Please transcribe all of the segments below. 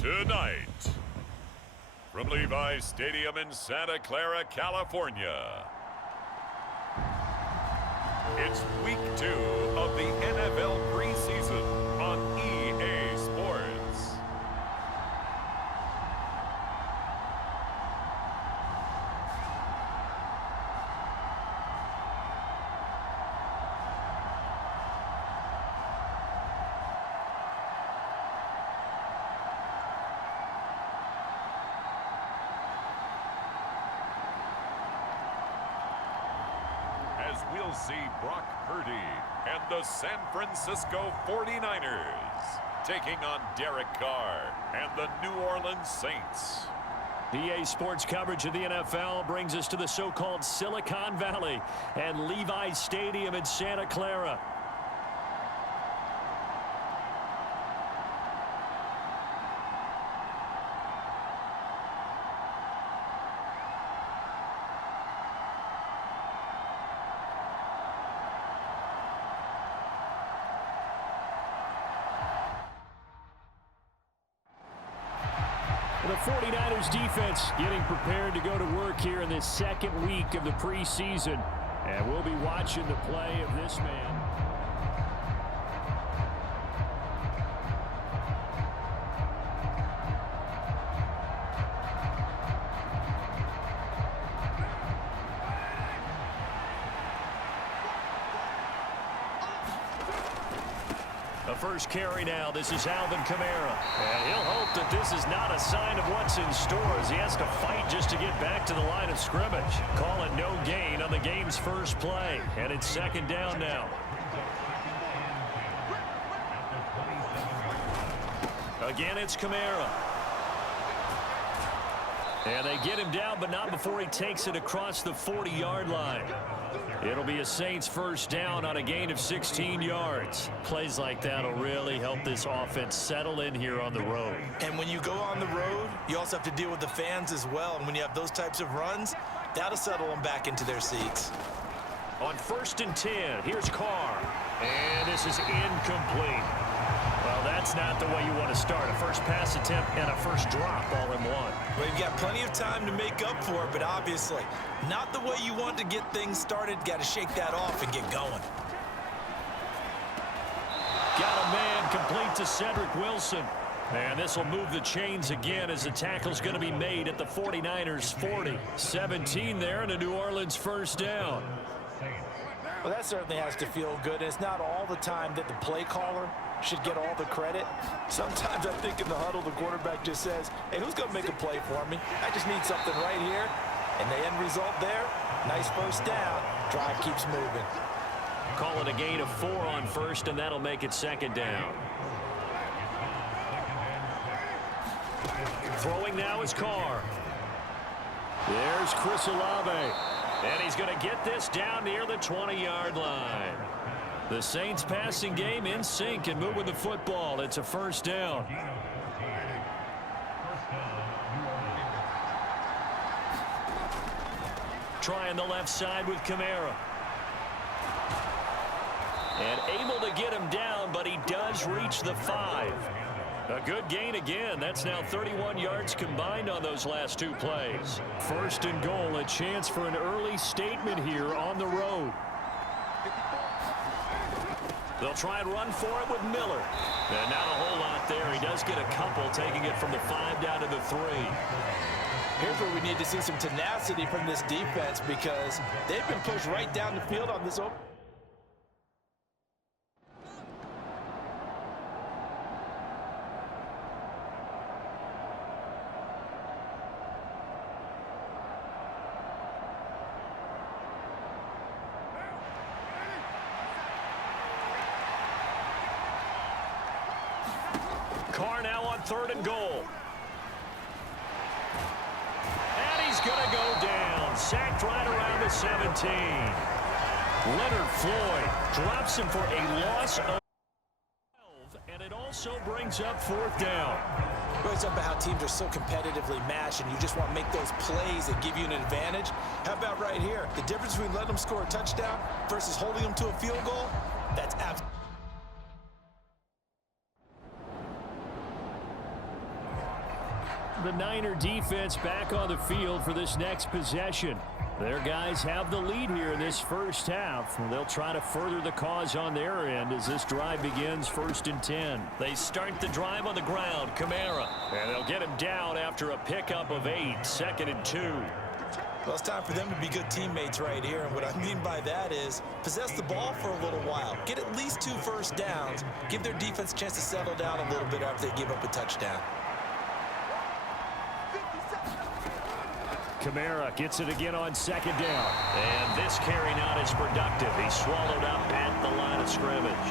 Tonight, from Levi's Stadium in Santa Clara, California, it's Week 2 of the NFL preseason on EA Sports. As we'll see Brock Purdy and the San Francisco 49ers taking on Derek Carr and the New Orleans Saints. EA Sports coverage of the NFL brings us to the so-called Silicon Valley and Levi's Stadium in Santa Clara. The 49ers defense getting prepared to go to work here in this second week of the preseason. And we'll be watching the play of this man. The first carry now. This is Alvin Kamara. And he'll hope that this is not a sign of what's in store as he has to fight just to get back to the line of scrimmage. Call it no gain on the game's first play. And it's second down now. Again, it's Kamara. And they get him down, but not before he takes it across the 40-yard line. It'll be a Saints first down on a gain of 16 yards. Plays like that will really help this offense settle in here on the road. And when you go on the road, you also have to deal with the fans as well. And when you have those types of runs, that'll settle them back into their seats. On 1st and 10, here's Carr. And this is incomplete. Well, that's not the way you want to start. A first pass attempt and a first drop all in one. Well, you've got plenty of time to make up for it, but obviously not the way you want to get things started. Got to shake that off and get going. Got a man complete to Cedric Wilson. And this will move the chains again as the tackle's going to be made at the 49ers 40. 17 there and a New Orleans first down. Well, that certainly has to feel good. It's not all the time that the play caller should get all the credit. Sometimes I think in the huddle, the quarterback just says, hey, who's going to make a play for me? I just need something right here. And the end result there, nice first down. Drive keeps moving. Call it a gain of 4 on first, and that'll make it second down. Throwing now is Carr. There's Chris Olave. And he's going to get this down near the 20-yard line. The Saints passing game in sync and moving the football. It's a first down. Trying the left side with Kamara. And able to get him down, but he does reach the 5. A good gain again. That's now 31 yards combined on those last 2 plays. First and goal, a chance for an early statement here on the road. They'll try and run for it with Miller. And not a whole lot there. He does get a couple, taking it from the 5 down to the 3. Here's where we need to see some tenacity from this defense because they've been pushed right down the field on this open. Carr now on 3rd and goal. And he's going to go down. Sacked right around the 17. Leonard Floyd drops him for a loss of 12. And it also brings up 4th down. It's up about how teams are so competitively matched and you just want to make those plays that give you an advantage. How about right here? The difference between letting them score a touchdown versus holding them to a field goal, that's absolutely. The Niner defense back on the field for this next possession. Their guys have the lead here in this first half. They'll try to further the cause on their end as this drive begins 1st and 10. They start the drive on the ground. Kamara. And they'll get him down after a pickup of 8. 2nd and 2. Well, it's time for them to be good teammates right here. And what I mean by that is possess the ball for a little while. Get at least 2 first downs. Give their defense a chance to settle down a little bit after they give up a touchdown. Kamara gets it again on 2nd down. And this carry not as productive. He's swallowed up at the line of scrimmage.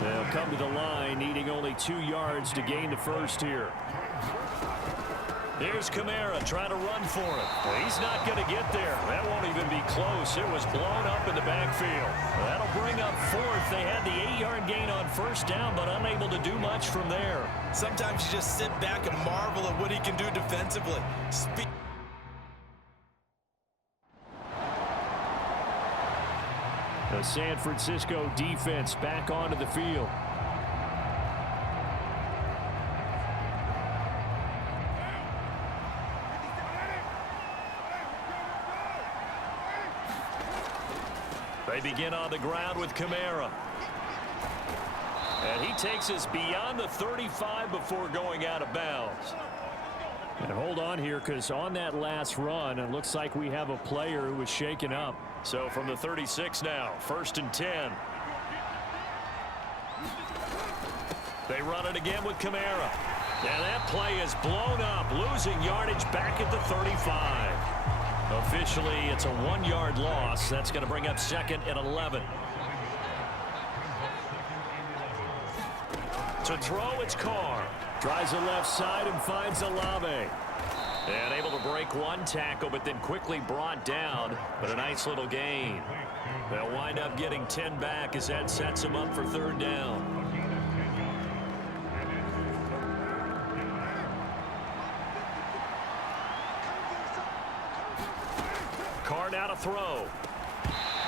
They'll come to the line needing only 2 yards to gain the first here. Here's Kamara trying to run for it. Well, he's not going to get there. That won't even be close. It was blown up in the backfield. That'll bring up 4th. They had the 8-yard gain on 1st down, but unable to do much from there. Sometimes you just sit back and marvel at what he can do defensively. The San Francisco defense back onto the field. They begin on the ground with Kamara. And he takes us beyond the 35 before going out of bounds. And hold on here, because on that last run, it looks like we have a player who was shaken up. So from the 36 now, 1st and 10. They run it again with Kamara. And that play is blown up, losing yardage back at the 35. Officially, it's a 1-yard loss. That's going to bring up 2nd and 11. To throw, it's Carr. Tries the left side and finds Olave. And able to break 1 tackle, but then quickly brought down. But a nice little gain. They'll wind up getting 10 back as that sets them up for 3rd down. Carr now to throw.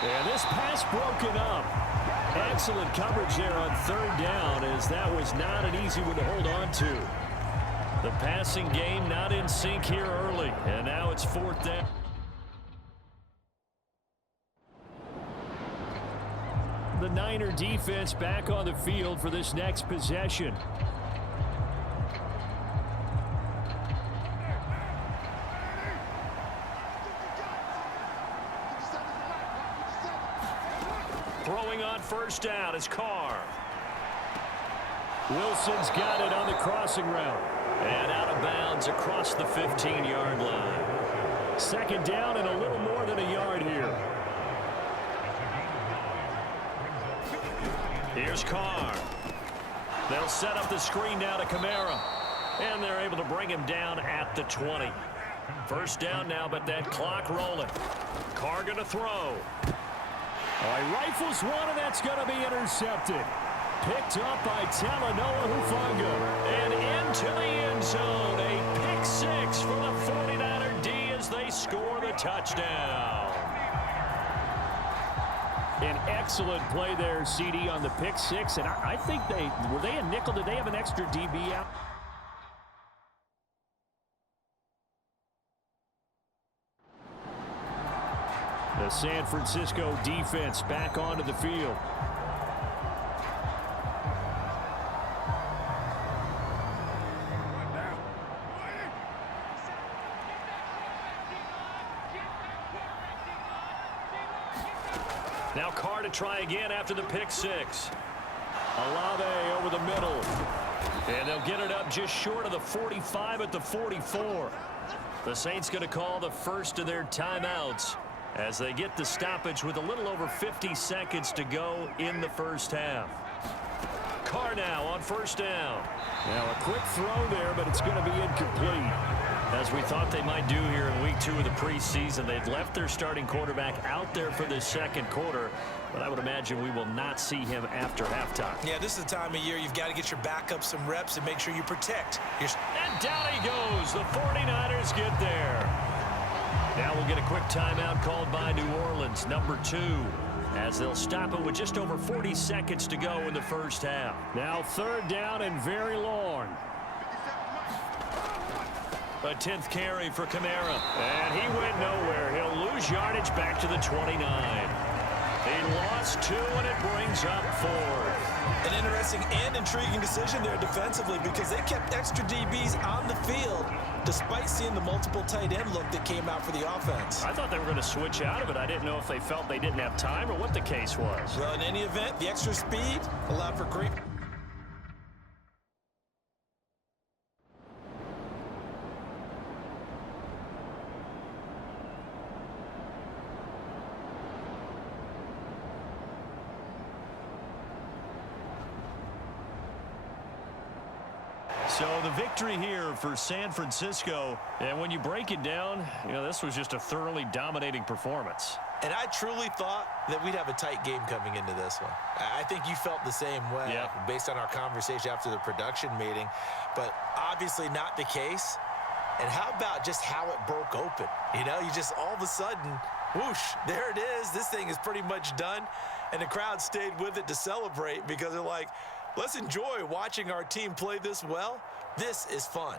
And this pass broken up. Excellent coverage there on 3rd down, as that was not an easy one to hold on to. The passing game not in sync here early, and now it's 4th down. The Niner defense back on the field for this next possession. Throwing on 1st down is Carr. Wilson's got it on the crossing route. And out of bounds across the 15-yard line. 2nd down and a little more than a yard here. Here's Carr. They'll set up the screen now to Kamara. And they're able to bring him down at the 20. 1st down now, but that clock rolling. Carr going to throw. He rifles one, and that's going to be intercepted. Picked up by Talanoa Hufanga. And into the end zone. A pick 6 for the 49er D as they score the touchdown. An excellent play there, CD, on the pick 6. And I think were they a nickel? Did they have an extra DB out? The San Francisco defense back onto the field. Now Carr to try again after the pick 6. Olave over the middle. And they'll get it up just short of the 45 at the 44. The Saints going to call the first of their timeouts as they get the stoppage with a little over 50 seconds to go in the first half. Carr now on 1st down. Now a quick throw there, but it's going to be incomplete. As we thought they might do here in week 2 of the preseason, they've left their starting quarterback out there for the 2nd quarter, but I would imagine we will not see him after halftime. Yeah, this is the time of year you've got to get your backup some reps and make sure you protect. And down he goes. The 49ers get there. Now we'll get a quick timeout called by New Orleans, number 2, as they'll stop it with just over 40 seconds to go in the first half. Now 3rd down and very long. A 10th carry for Kamara. And he went nowhere. He'll lose yardage back to the 29. He lost 2, and it brings up 4th. An interesting and intriguing decision there defensively because they kept extra DBs on the field despite seeing the multiple tight end look that came out for the offense. I thought they were going to switch out of it. I didn't know if they felt they didn't have time or what the case was. Well, in any event, the extra speed allowed for great... So the victory here for San Francisco. And when you break it down, this was just a thoroughly dominating performance. And I truly thought that we'd have a tight game coming into this one. I think you felt the same way based on our conversation after the production meeting, but obviously not the case. And how about just how it broke open? You just all of a sudden, whoosh, there it is. This thing is pretty much done. And the crowd stayed with it to celebrate because they're like, let's enjoy watching our team play this well. This is fun.